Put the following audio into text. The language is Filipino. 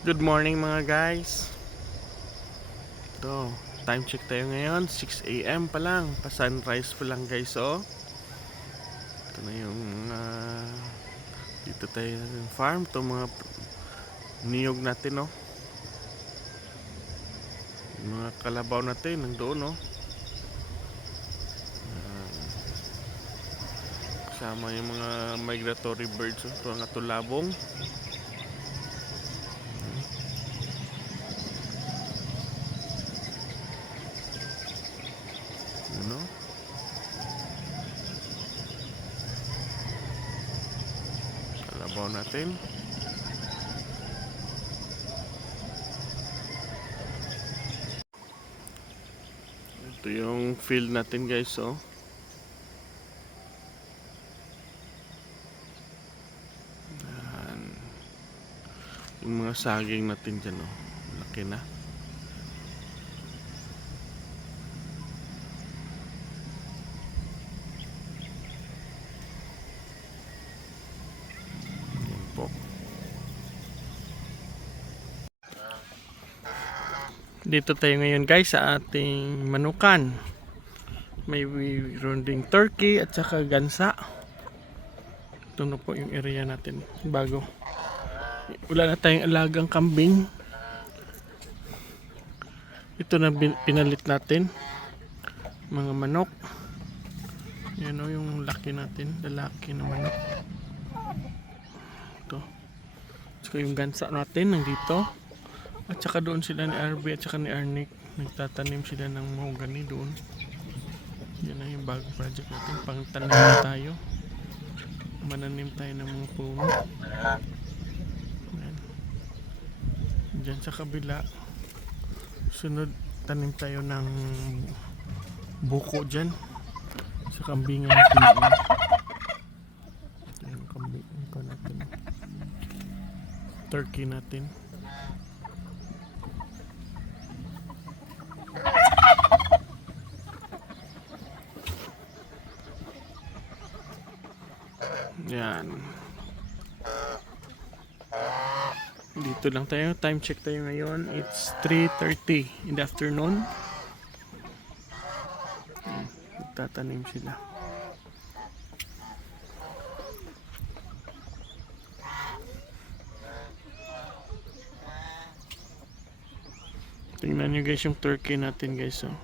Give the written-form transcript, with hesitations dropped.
Good morning mga guys. Ito, time check tayo ngayon, 6 AM pa lang, pa sunrise pa lang guys. Oh, ito na yung dito tayo yung farm. Ito mga niyog natin, oh. Yung mga kalabaw natin nandoon, oh. Kasama yung mga migratory birds, oh. Ito ang atulabong. Ano? Kalabaw natin. Ito yung field natin guys, oh. Yan. Yung mga saging natin dyan, oh. Laki na. Yan po. Dito tayo ngayon guys sa ating manukan. May ronding turkey at saka gansa. Ito na po yung area natin bago. Wala na tayong alagang kambing. Ito na pinalit natin. Mga manok. Yan o yung laki natin. Lalaki na manok. Ito. At saka yung gansa natin nandito. At saka doon sila ni RB at saka ni Arnick. Nagtatanim sila ng mahogany doon. Yan na yung bagong project natin. Pangtanim na tayo. Mananim tayo ng mga puno. Yan. Diyan sa kabila. Sunod tanim tayo ng buko dyan. Sa kambingan natin. Yung kambingan natin. Turkey natin. Yan. Dito lang tayo. Time check tayo ngayon. It's 3:30 in the afternoon. Tatanim sila. Tingnan nyo guys yung turkey natin guys. Oh.